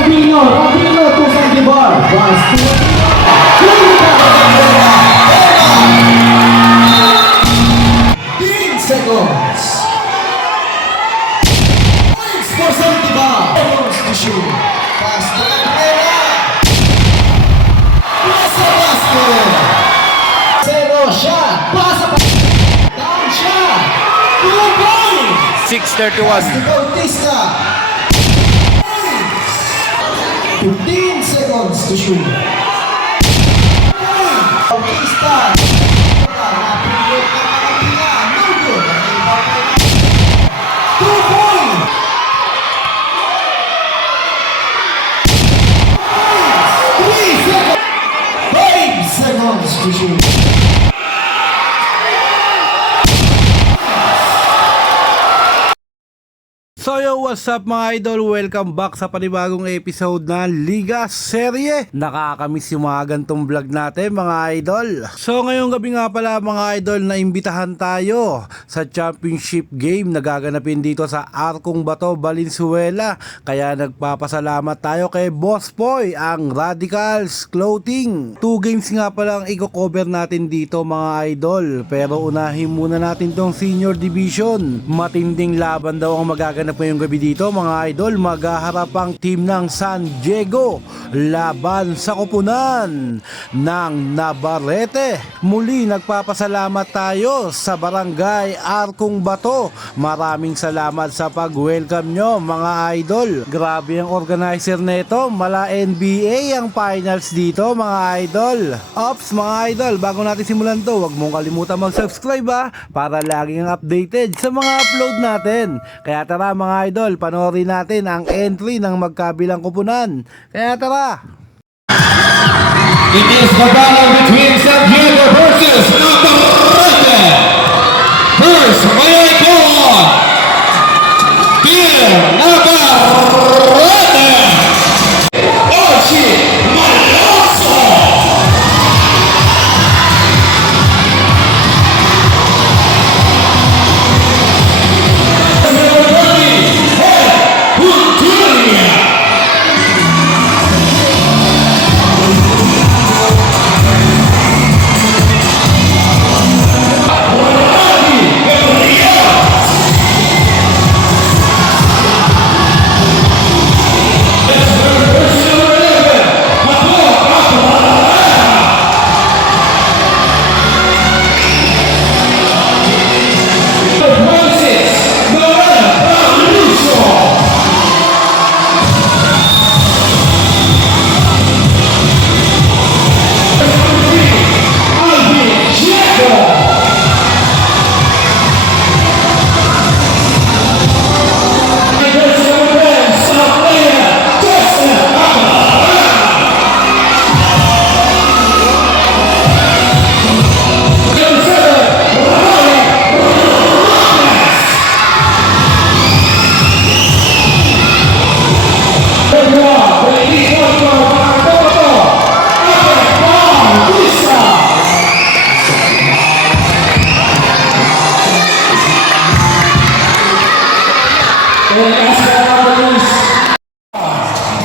Rabino to Santibar. Bas 10 seconds. Points for Santibar. To shoot. Pass to Cabrera. Pasa basket. Zero shot. Pasa down shot. 2 points. 6:31. Bautista. 15 seconds to shoot. Bautista. Napindot ang Manila. No good. 2 points. 3 seconds. 5 seconds to shoot. So yo, what's up mga idol? Welcome back sa panibagong episode ng Liga Serye. Nakakamiss yung mga gantong vlog natin mga idol. So ngayong gabi nga pala mga idol, naimbitahan tayo sa championship game na gaganapin dito sa Arcong Bato, Valenzuela. Kaya nagpapasalamat tayo kay Boss Poy, ang Radicals Clothing. 2 games nga pala ang i-cover natin dito mga idol. Pero unahin muna natin tong senior division. Matinding laban daw ang magaganap ngayong gabi dito mga idol. Maghaharap ang team ng San Diego laban sa koponan ng Navarrete. Muli nagpapasalamat tayo sa Barangay Arcong Bato. Maraming salamat sa pag-welcome nyo mga idol. Grabe ang organizer nito. Mala NBA ang finals dito mga idol. Ops mga idol, bago natin simulan to, huwag mong kalimutan mag-subscribe para laging updated sa mga upload natin. Kaya tara mga idol, panoorin natin ang entry ng magkabilang koponan. Kaya tara! It is the battle between San Diego versus Navarrete. First, may I call on Pierre Navarrete. Archie Malonzo. Number 30, Ed Hunturia.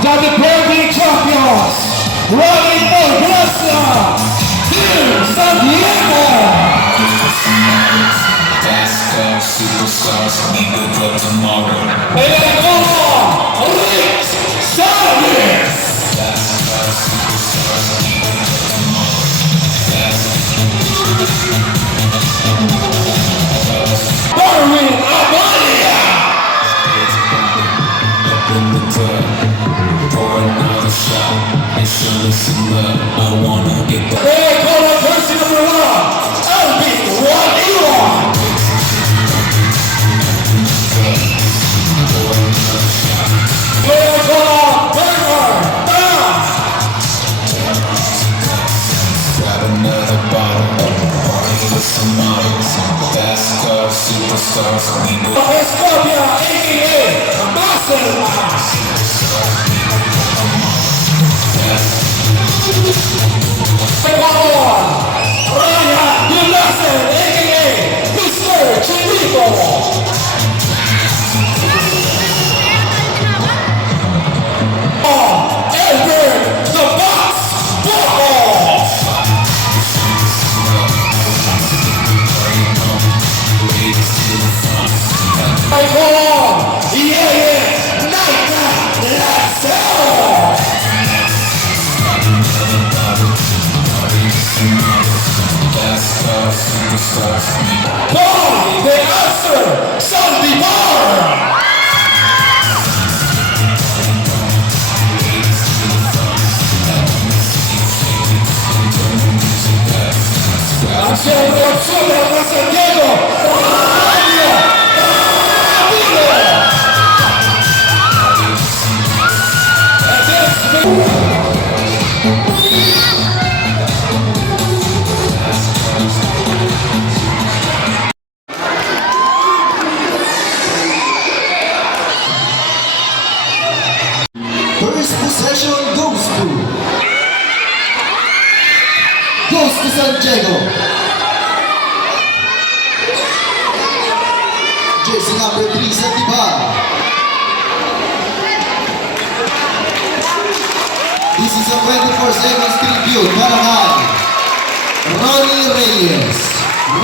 The defending champions, running for Gracia, Team San Diego. Superstars, we wake up tomorrow. And on, Rick Chavez. Darwin Amalia. Up in the club, pour another shot. And show me some love. I wanna get back. They call up person number 1, Alvin Juan Elon. Michael Yates Nightmare Lasso. Paul the Answer Saldivar. Action Super San Diego Radio Ramiro. First possession goes to San Diego. Jersey number 3, Saldivar. This is a 24 seconds tribute para kay Ronnie Reyes.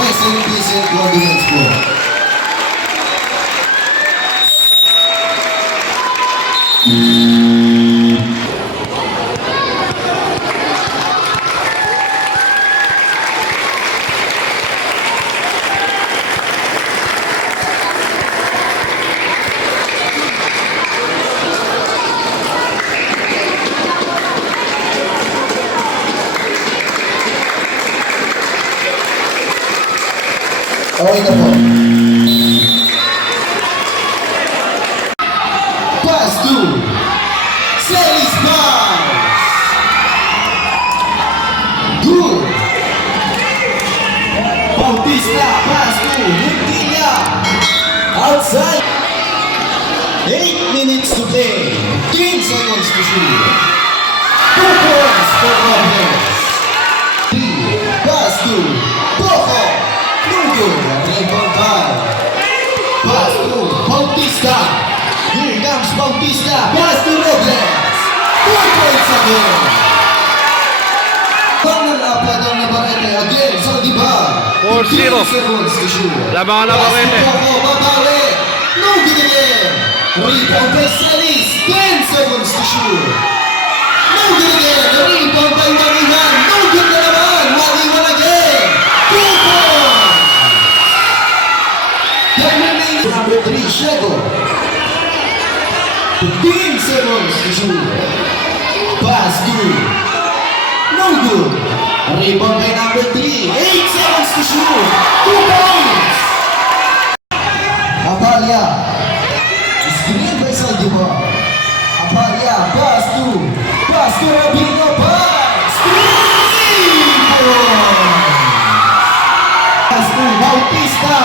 Rest in peace and condolence po. Okay na po. Pass to Celis Mars. Good. Bautista, pass to Montilla. Outside. 8 minutes to play. 10 seconds to shoot. 2 points for Robles. Pass to Poco. Rebound by pass to Bautista. Here comes Bautista. Pass to Robles. 4 points again. Final up at Navarrete again. Saldivar. 4-0. 15 seconds to shoot. Laban ka Navarrete. Pass to Poco. Babawi. No good again. Rebound by Celis. 10 seconds to shoot. No good again. Rebound by Waliwan. No good na naman. Waliwan again. 2 points. Number 3, Shego. 15 seconds to shoot. Pass good. No good. Rebound by number 3. 8 seconds to shoot. 2 points. Abalia. Screen by Saldivar. Abalia. Pass to Rabino. Pass. 3 points. Pass to Bautista.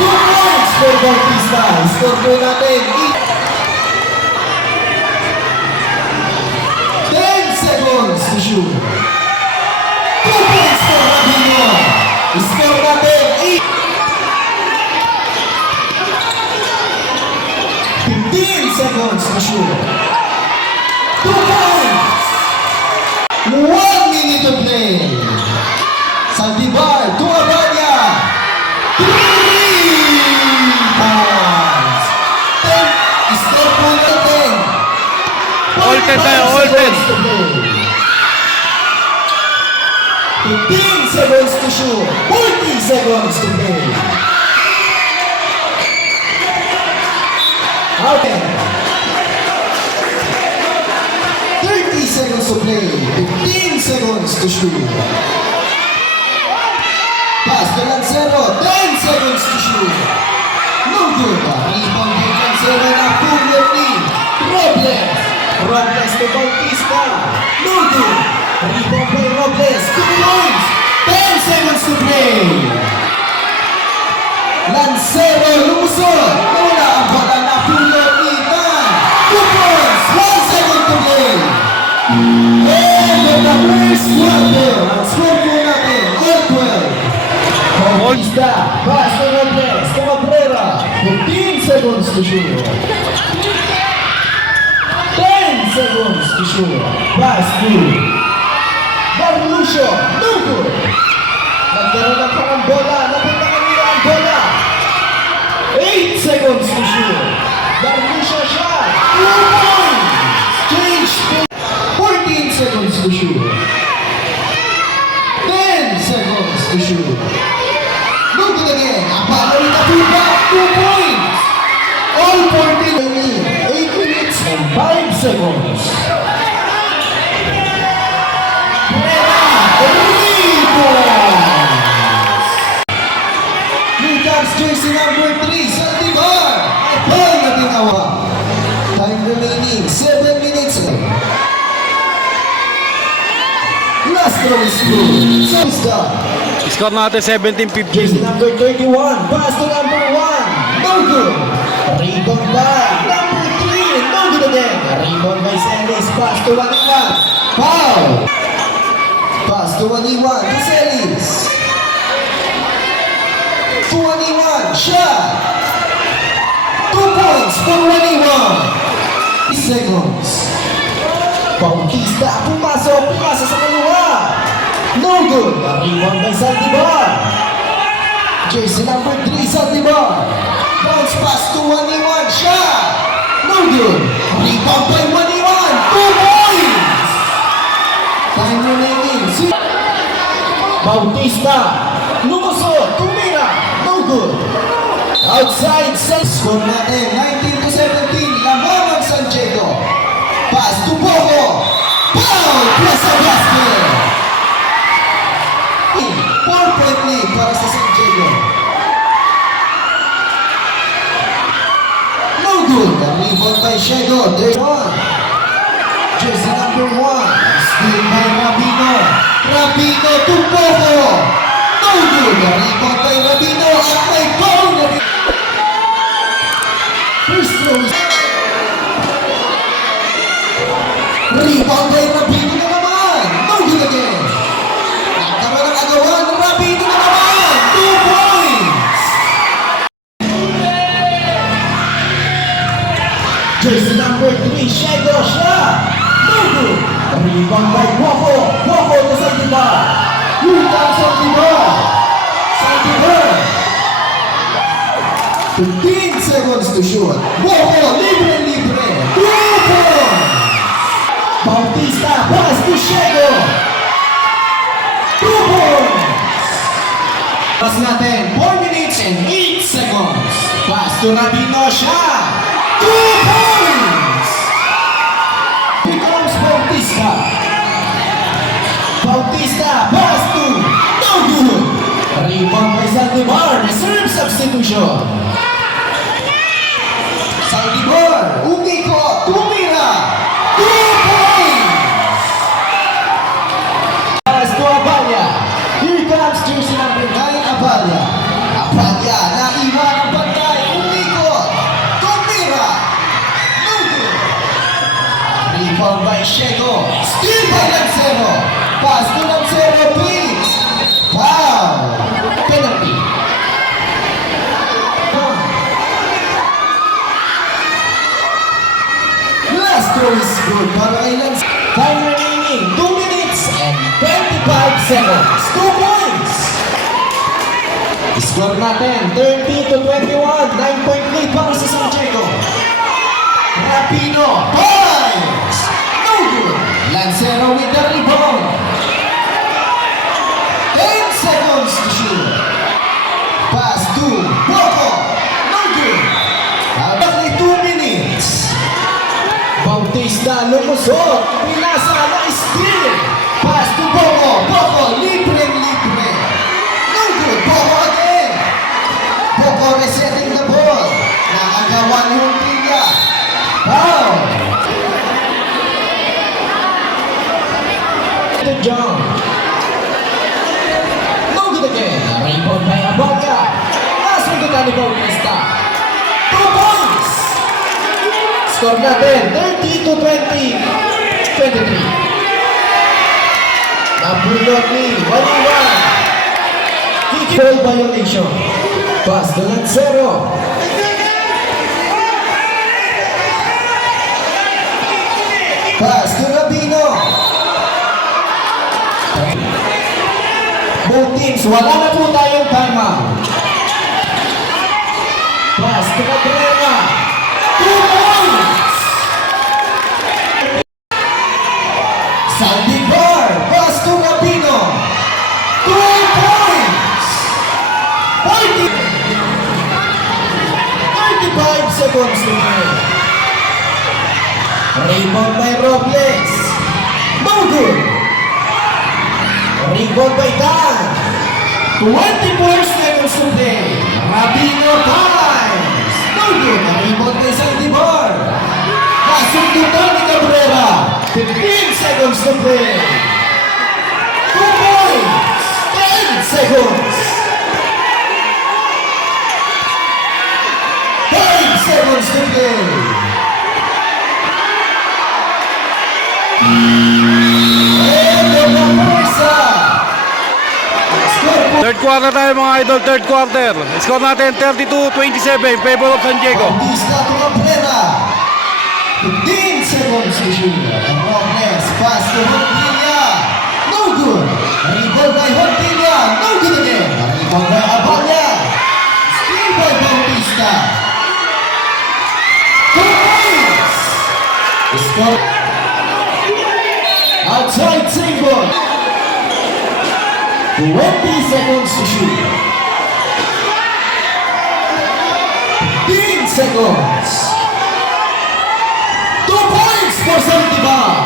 2 points for Bautista. Score po natin. 10 seconds to shoot. 2 points for Rabino. Score natin. 15 seconds to shoot. 2 points. 1 minute to play. Saldivar to Abalia. 3 points. 10 score po natin. All 10 tayo, all 10. 15 seconds to shoot. 40 seconds to play. Okay. 30 seconds to play. 15 seconds to shoot. Pass to Lancero. 10 seconds to shoot. No good. Rebound by Lancero na fully. Robles. Robles to Bautista. No good. Rebound by Robles. 2 points. 10 seconds to play. Lancero lumusod. Una ang bola na fully. 2 points. 1 second to play. End of the first quarter. Ang score po natin. All 12. Bautista. Pass to Robles. To Cabrera. 15 seconds to shoot. 10 seconds to shoot. Pass to Barlucio. No good. Nagkaroon ng pangambola. Napunta kanina ang bola. 8 8 seconds to shoot. Darvisha shot. 2 points. Change. 14 seconds to shoot. 10 seconds to shoot. Look it again. Apollo with a pullback. 2 points. All 14 remaining. 8 minutes and 5 seconds. Here comes jersey number 3, Saldivar. Ball na tinawa. Time remaining, 7 minutes. Last throw is good. So it's done. Score natin 17-15. Jersey number 31, pass to number 1. No good. Rebound by number 3. No good again. Rebound by Celis. Pass to Waniwan. Foul. Pass to Waniwan. To Celis. To Waniwan. Shot. 2 points for Waniwan. 3 seconds. Bautista pumasok. Pumasa sa kaliwa. No good. Rebound by Saldivar. Jersey number 3, Saldivar. Bounce pass to Waniwan. Shot. No good. Rebound by Waniwan. 2 points. Time remaining. Bautista. Lumusot. Tumira. No good. Outside set. Score natin. 19 to 17. Lamang ang San Diego. Pass to Bogo. Foul. Plus a basket. 4-point lead para sa San Diego. No good. The rebound by Shego. There's one. Jersey number 1. Steal by Rabino. Rabino to Bogo. No good. The rebound by Rabino. At may foul na rin. First throw is... Rebound by Rabino na naman. No good again. Nagkaroon ng agawan. Rabino na naman. 2 points. Jersey number 3, Shego shot. No good. Rebound by Guapo. Guapo to Saldivar. Here comes Saldivar. Saldivar. 15 seconds to shoot. Guapo, libre. 2 points. Bautista, pass to Shego. 2 points. Pass natin. 4 minutes and 8 seconds. Pass to Rabino shot. 2 points. Here comes Bautista. Bautista, pass to no good. Rebound by Saldivar. Reserve substitution. Saldivar, umiko, tumira. 2 points. Pass to Abalia. Here comes jersey number 9, Abalia. Abalia, naiwan ang bantay. Umiko, tumira. No good. Rebound by Shego. Steal by Lancero. Pass to Lancero, please. Foul. Penalty. Last throw is good para kay Lancero. Time remaining 2 minutes and 25 seconds. 2 points. Score natin 30 to 21. 9-point lead para sa San Diego. Rapino, points! No good. Lancero with the rebound. 10 seconds to shoot. Pass to Bogo. No good. Habang 2 minutes. Bautista lumusot. Pinasa na steal. Pass to Bogo. Bogo, libre. No good. Bogo again. Bogo resetting the ball. Nakagawa yung tiga. Foul. To John. No good again. Rebound by Abaca. Last week ni Bautista. 2 points. Score natin 30 to 23. Nabulot ni Waniwan. Ball violation. Pass to Lancero. Pass to Rabino. Both teams, wala na po tayong timeout. Pass to Cabrera. 2 points. Saldivar. Pass to Rapino. 2 points. 35 seconds to play. Rebound by Robles. No good. Rebound by Dan. 24 seconds to play. Rabino times. No good. Rebound by Saldivar. Nasundutan ni Cabrera. 15 seconds to play. 2 points. 10 seconds. 5 seconds to play. And the Barca. Score Third quarter tayo mga idol, third quarter. Score natin 32-27 in favor of San Diego. Bautista to Cabrera. 15 seconds to shoot. Robles, pass to Hontilia. No good. Rebound by Hontilia. No good again. Rebound by Aballa. Steal by Bautista. 2 points. Score. Outside single. 20 seconds to shoot. 15 seconds. 2 points for Saldivar.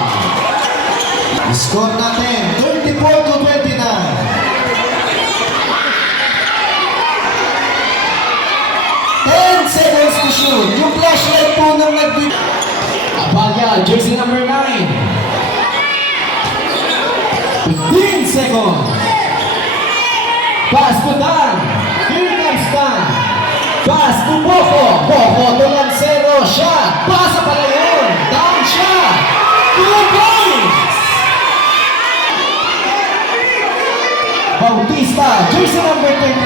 Score natin, 34-29. 10 seconds to shoot. Yung flashlight po nang nagbibigay. Aballa, jersey number 9. 15 seconds. Pass to Dan. Here comes Dan. Pass to Boko. Boko to Lancero. Shot. Pasa pala yun. Down shot. 2 points. Bautista. Jersey number 21.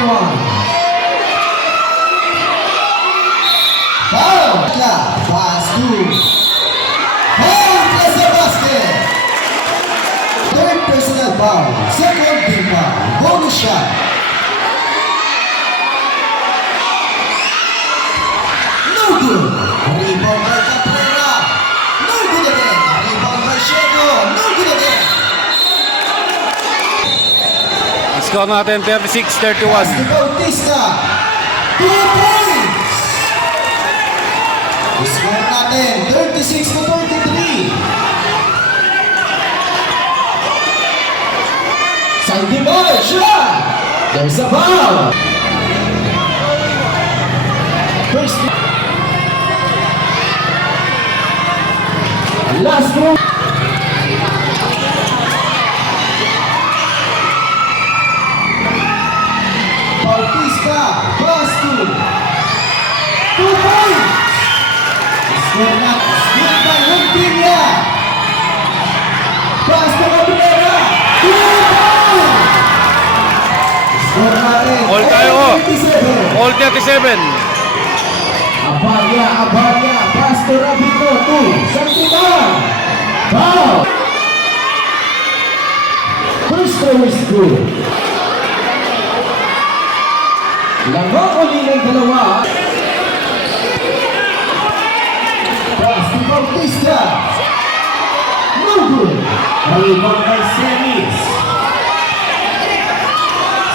Foul. Pass to. Foul plus the basket. Third personal foul. Second team foul. Bonus shot. No good. Rebound by Cabrera. No good again. Rebound by Shego. No good again. Score natin 36-31. Pass to Bautista. 2 points. Score natin 36-33. Saldivar shot. There's a foul. First. Last one. Bautista, pass to. 2 points. Score not. Score by Hontilia. Pass to Cabrera. 2 points. Score natin. All tayo. 37. All 37. Aballa, pass to Rabito, 2, Saldivar, foul. First throw is good. Lamang uli ng dalawa. Pass to Bautista. No good. Rebound by Celis.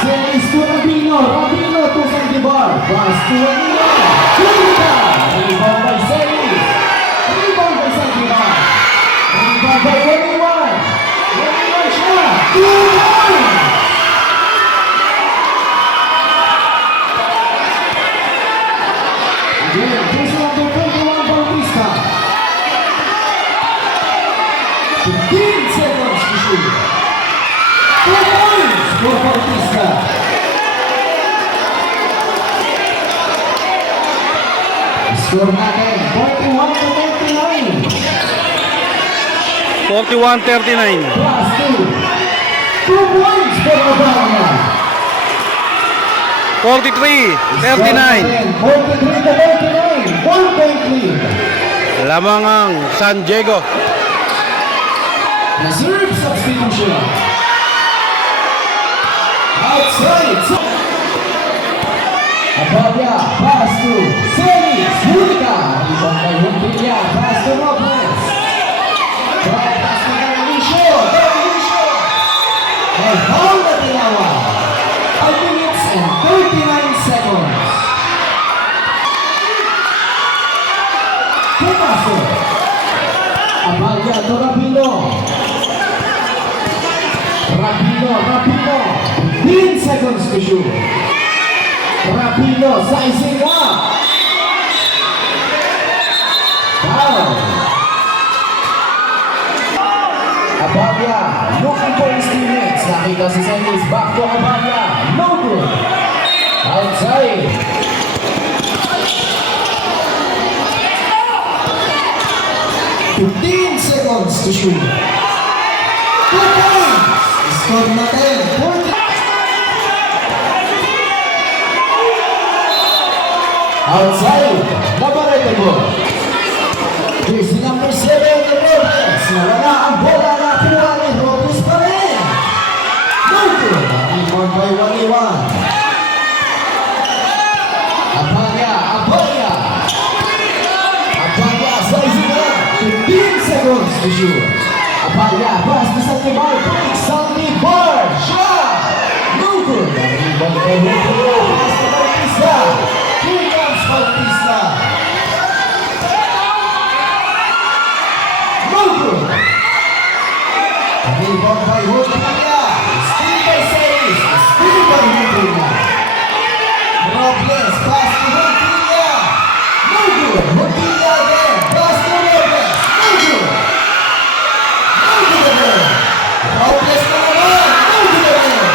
Celis to Rabino. Rabino to Saldivar. Pass to Anila. Chulita. Rebound by Celis. Rebound by Saldivar. Rebound by Waniwan. Waniwan siya. 2 points. Again, this number 21 Bautista. 15 seconds to shoot. 2 points for Bautista. Score natin, 41-39. 41-39. Plus 2. 2 points for Obama. 43-39. 43-39. 1 point lead. Lamang ang San Diego. Reserve substitution. Outside. Aballa, pass to Celis Unica. Rebound by Juan pass to Robles. Drive pass to Garnisho. And foul na tinawan. 5 minutes and 39 seconds. Pumaso. Amalia to Rapino. Rapino. 15 seconds to shoot. Rapino sizing up. Foul. Abagya looking for his teammates. Nakita si Celis. Back to Abagya. No good. Outside. Fifteen seconds to shoot. 2 points. Score natin. 40. Outside. Nabarete mo. Jersey number 7 na Robles. Nawala ang bola na kuha ni Robles pa rin. No good. Rebound by Waliwan. Abaya sizing up. 15 seconds to shoot. Abaya pass to Santibar. Santibar. Shot. No good. Rebound by Waliwan. Pass to Bautista. Here comes Bautista. No good. Rebound by Waliwan. Still by Celis. Still by Waliwan. Robles pass to Montilla. No good. Montilla again. Pass to Robles. No good. No good again. Robles na naman. No good again.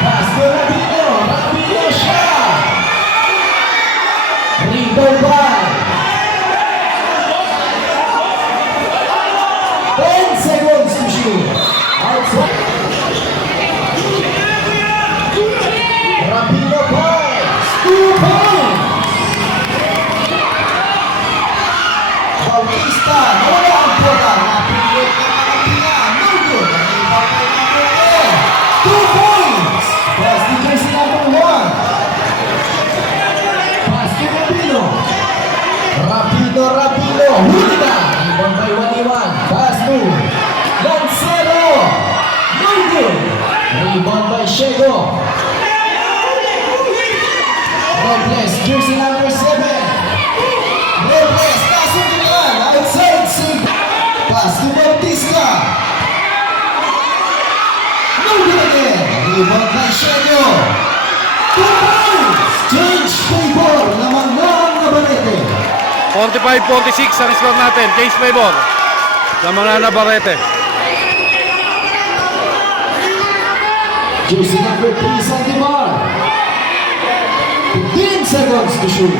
Pass to Rapino. Rapino shot. Rebound by. 10 seconds to shoot. Outside. Rapino points. 2 points. Bautista. Nawala ang bola. Napilip na Manapina. No good. Nag-ibang kay number 10. 2 points. Pass to jersey number 1. Pass to Rapino. Hulita. Ibang by 1-1. Pass to Lancero. No good. Rebound by Shego. Robles, jersey number 7. Robles, pasok naman. Outside, save. Pass to Bautista. No good again. Rebound by Shego. 2 points. Change favor naman ng Navarrete. 45-46 ang score natin. Case favor sa mga Navarrete. Jersey number 3, Santibar. 15 seconds to shoot.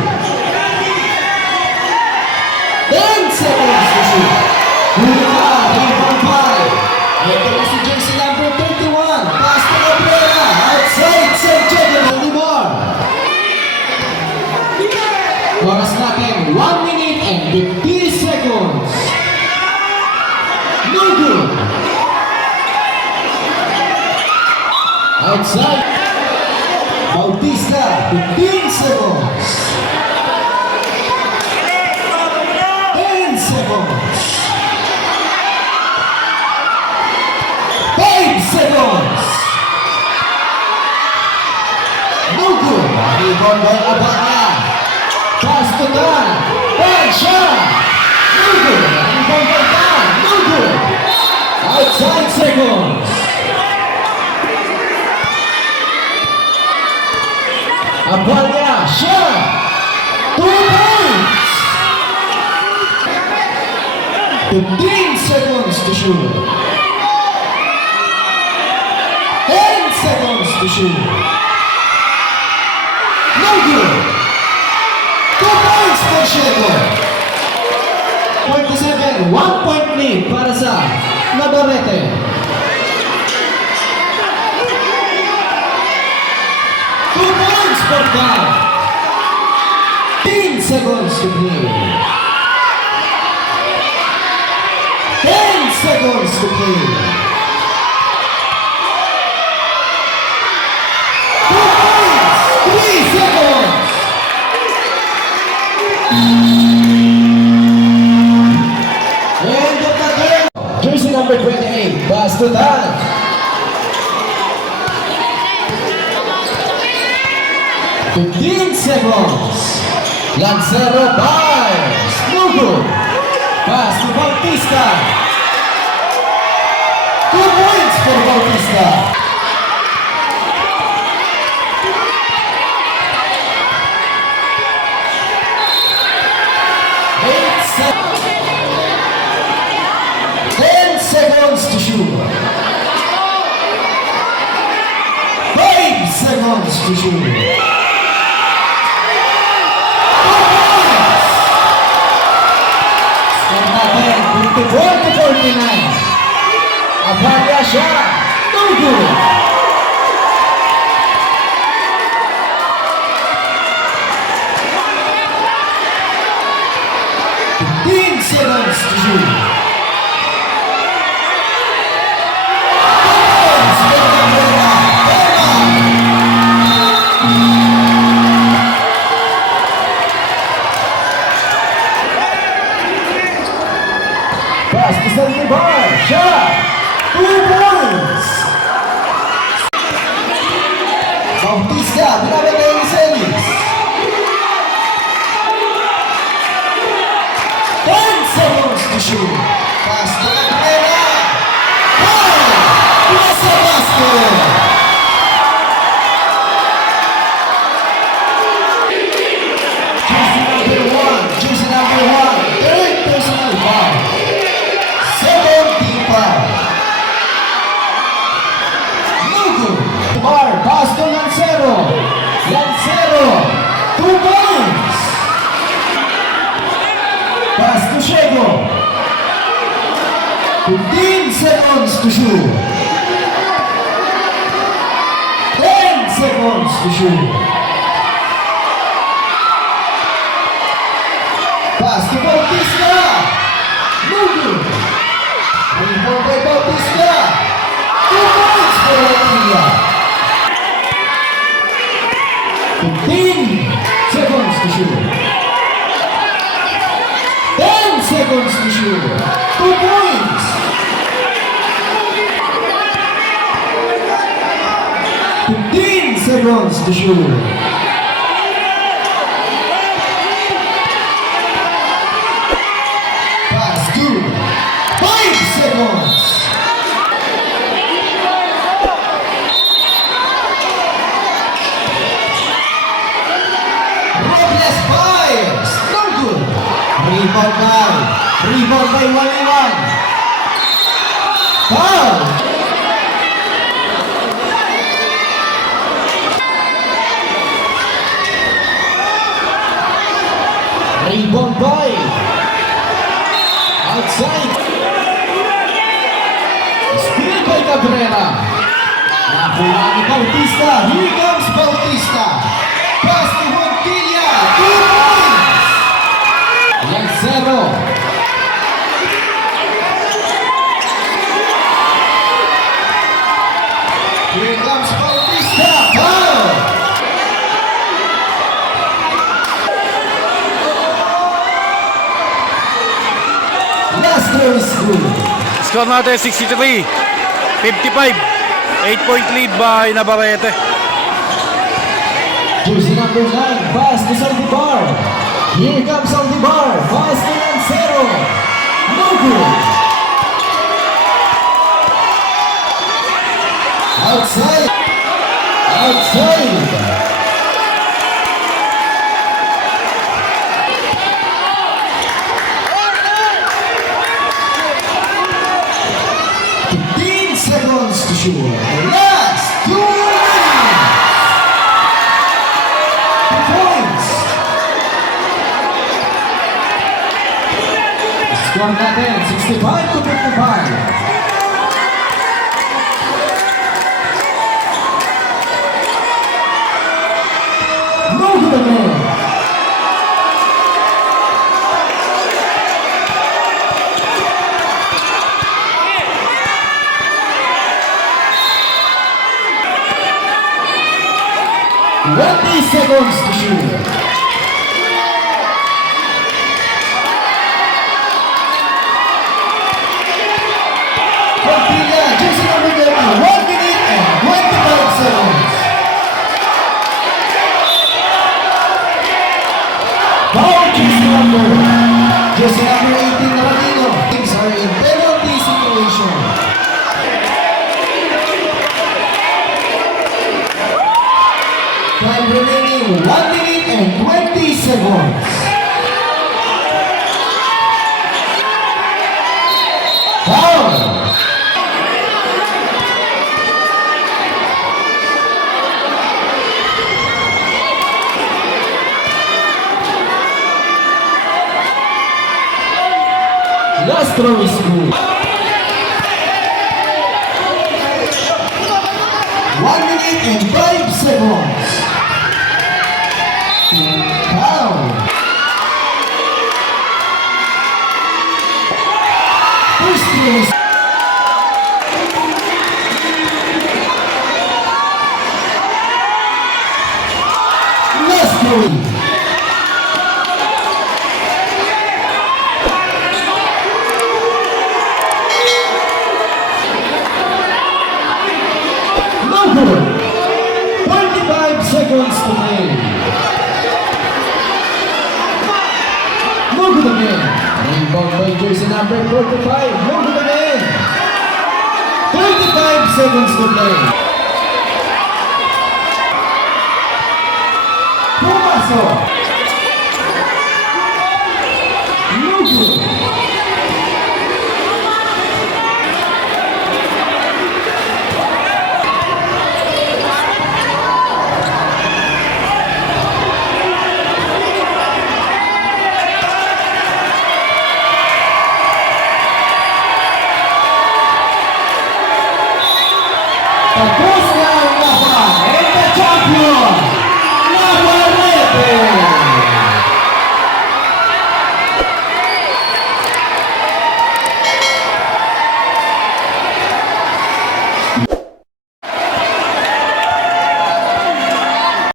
10 seconds to shoot. Hulita, rebound by. Ito na si jersey number 31. Pass to Cabrera. Outside, Santiago Santibar. Oras natin, 1 minute and 50 seconds. No good. Outside. Bautista, 15 seconds. 10 seconds. 5 seconds. No good. Rebound by Abaya. Pass to Dan. Dan shot. No good. Rebound by Dan. No good. Outside seconds. Abaya shot. 2 points. 15 seconds to shoot. 10 seconds to shoot. No good. 2 points for Shego. 47, 1 point lead para sa Navarrete. 2 points for Dan. 10 seconds to play. 10 seconds to play. 2 points. 15 seconds. Lancero fires. No good. Pass to Bautista. 2 points for Bautista. Eight seconds. 10 seconds to shoot. 5 seconds to shoot. Score natin, 54 to 49. Abaya siya. No good. Seconds to shoot. Pass to Santibar. Shot. 2 points. Bautista. Binaban na yung Celis. 10 seconds to shoot. Pass to Cabrera. Foul. Plus a basket. Jersey number one. Third personal foul. Second team foul. No good. Bar. Pass to Lancero. Lancero. 2 points. Pass to Shego. 15 seconds to shoot. 10 seconds to shoot. Pass to Bautista. No good. Rebound by Bautista. 2 points for Latvia. 15 seconds to shoot. 10 seconds to shoot. 2 points. 15 seconds to shoot. Pass to 5 seconds. Robles fires. No good. Rebound by 1-1. Foul. Rebound by outside. Steal by Cabrera. Nakuha ni Bautista. Here comes Bautista. Pass to Montilla. 2 points. Lancero. Here comes Bautista. Foul. Last throw is good. Score natin 63, 55. 8-point lead by Navarrete. Jersey number 9, pass to Santibar. Here comes Santibar. Pass to Lancero. No good. Outside. Outside. Seconds to shoot. The last 2 minutes. 2 points. Score natin 65 to 55. No good again. Seconds to shoot. Montilla, jersey number 30, 1 minute and 25 seconds. and 20 seconds. Foul. Last throw is good. 1 minute and 5 seconds. Foul. First throw is last throw. No good. 45 seconds to play. No good again. Rebound by jersey number 45. No good again. 35 seconds to play. Pumasok. No good. Tapos na ang laban, and the champion, Navarrete!